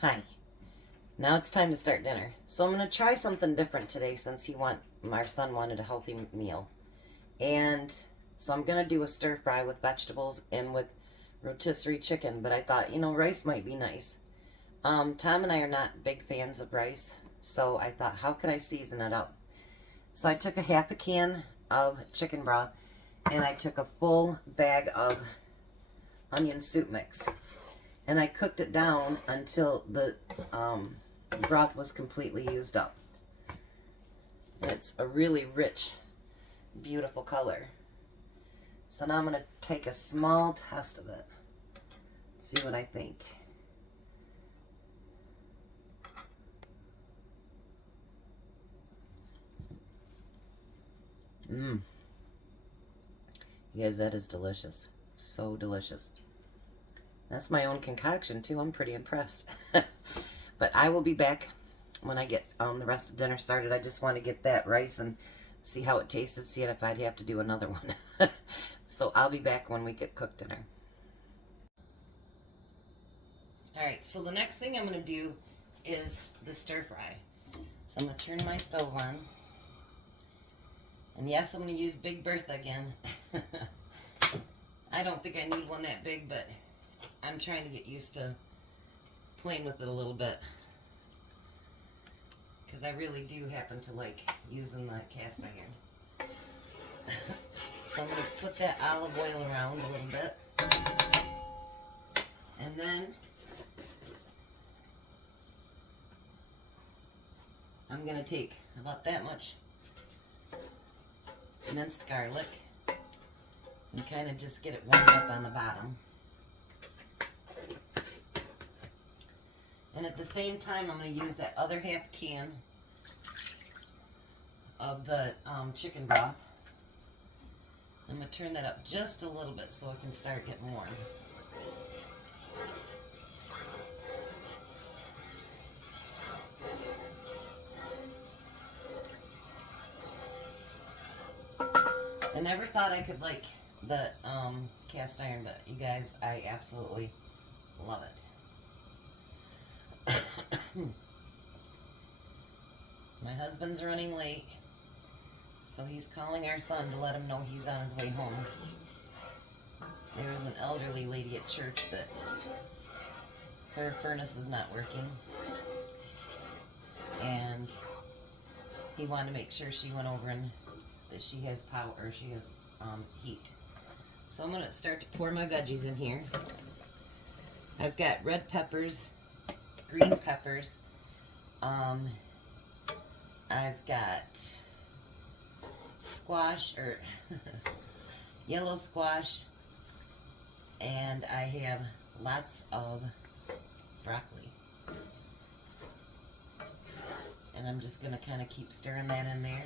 Hi. Now it's time to start dinner. So I'm going to try something different today since our son wanted a healthy meal. And so I'm going to do a stir fry with vegetables and with rotisserie chicken, but I thought, rice might be nice. Tom and I are not big fans of rice, so I thought, how could I season it up? So I took a half a can of chicken broth and I took a full bag of onion soup mix. And I cooked it down until the broth was completely used up. It's a really rich, beautiful color. So now I'm going to take a small test of it. See what I think. Mmm. You guys, that is delicious. So delicious. That's my own concoction too. I'm pretty impressed. But I will be back when I get the rest of dinner started. I just want to get that rice and see how it tasted, see if I'd have to do another one. So I'll be back when we get cooked dinner. Alright, so the next thing I'm going to do is the stir fry. So I'm going to turn my stove on. And yes, I'm going to use Big Bertha again. I don't think I need one that big, but I'm trying to get used to playing with it a little bit. Because I really do happen to like using the cast iron. So I'm going to put that olive oil around a little bit. And then I'm going to take about that much minced garlic and kind of just get it warmed up on the bottom. And at the same time, I'm going to use that other half can of the chicken broth. I'm going to turn that up just a little bit so it can start getting warm. I never thought I could like the cast iron, but you guys, I absolutely love it. My husband's running late, so he's calling our son to let him know he's on his way home. There was an elderly lady at church that her furnace is not working, and he wanted to make sure she went over and that she has power, or she has heat. So I'm going to start to pour my veggies in here. I've got red peppers, green peppers, I've got squash, or yellow squash, and I have lots of broccoli. And I'm just going to kind of keep stirring that in there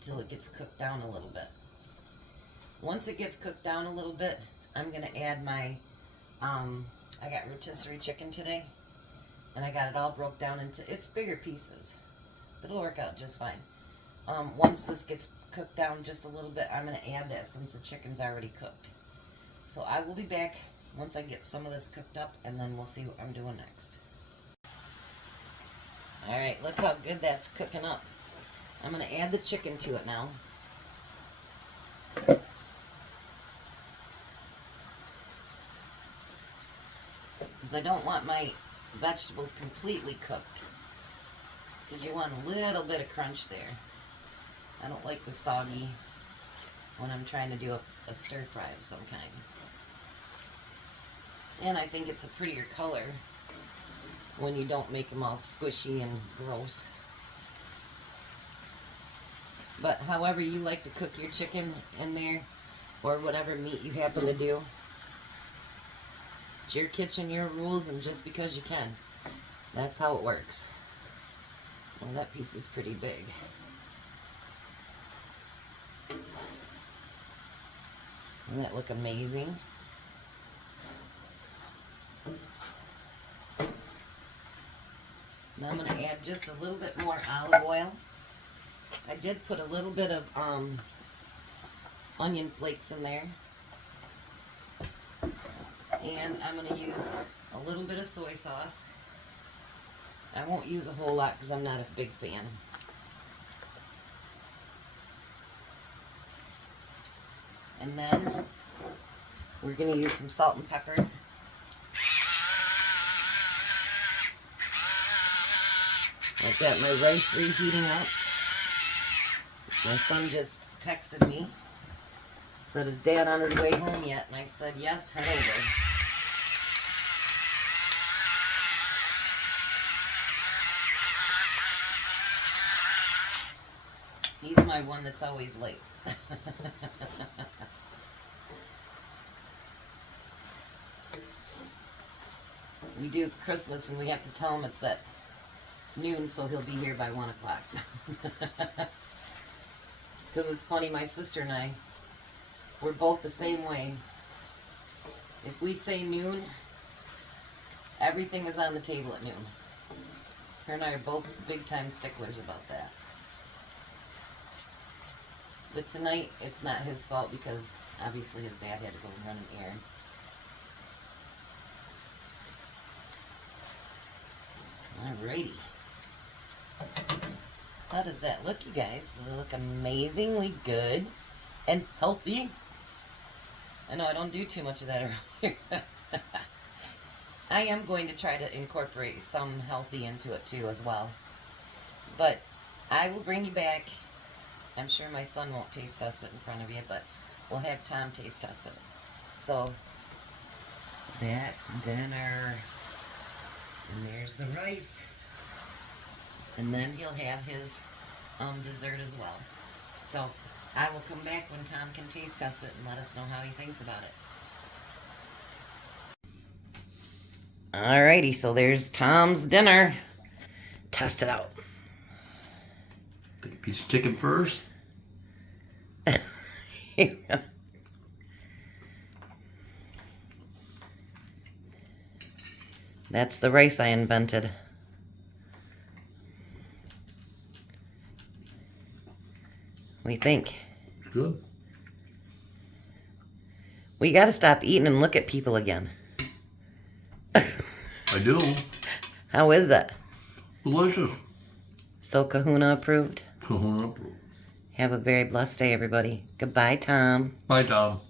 till it gets cooked down a little bit. Once it gets cooked down a little bit, I'm going to add my, I got rotisserie chicken today, and I got it all broke down into, it's bigger pieces. It'll work out just fine. Once this gets cooked down just a little bit, I'm going to add that since the chicken's already cooked. So I will be back once I get some of this cooked up, and then we'll see what I'm doing next. Alright, look how good that's cooking up. I'm going to add the chicken to it now. Because I don't want my vegetables completely cooked. Because you want a little bit of crunch there. I don't like the soggy when I'm trying to do a stir fry of some kind. And I think it's a prettier color when you don't make them all squishy and gross. But however you like to cook your chicken in there, or whatever meat you happen to do, it's your kitchen, your rules, and just because you can. That's how it works. Well, that piece is pretty big. Doesn't that look amazing? Now I'm going to add just a little bit more olive oil. I did put a little bit of onion flakes in there. And I'm going to use a little bit of soy sauce. I won't use a whole lot because I'm not a big fan. And then we're going to use some salt and pepper. I've got my rice reheating up. My son just texted me. Said, is Dad on his way home yet? And I said, yes, head over. He's my one that's always late. We do Christmas and we have to tell him it's at noon, so he'll be here by 1 o'clock. Because it's funny, my sister and I, we're both the same way. If we say noon, everything is on the table at noon. Her and I are both big time sticklers about that. But tonight, it's not his fault because obviously his dad had to go run an errand. Alrighty. How does that look, you guys? Does it look amazingly good and healthy? I know I don't do too much of that around here. I am going to try to incorporate some healthy into it too as well. But I will bring you back. I'm sure my son won't taste test it in front of you, but we'll have Tom taste test it. So that's dinner. And there's the rice. And then he'll have his dessert as well. So I will come back when Tom can taste test it and let us know how he thinks about it. Alrighty, so there's Tom's dinner. Test it out. Take a piece of chicken first. That's the rice I invented. What do you think? It's good. We gotta stop eating and look at people again. I do. How is it? Delicious. So Kahuna approved? Kahuna. Have a very blessed day, everybody. Goodbye, Tom. Bye, Tom.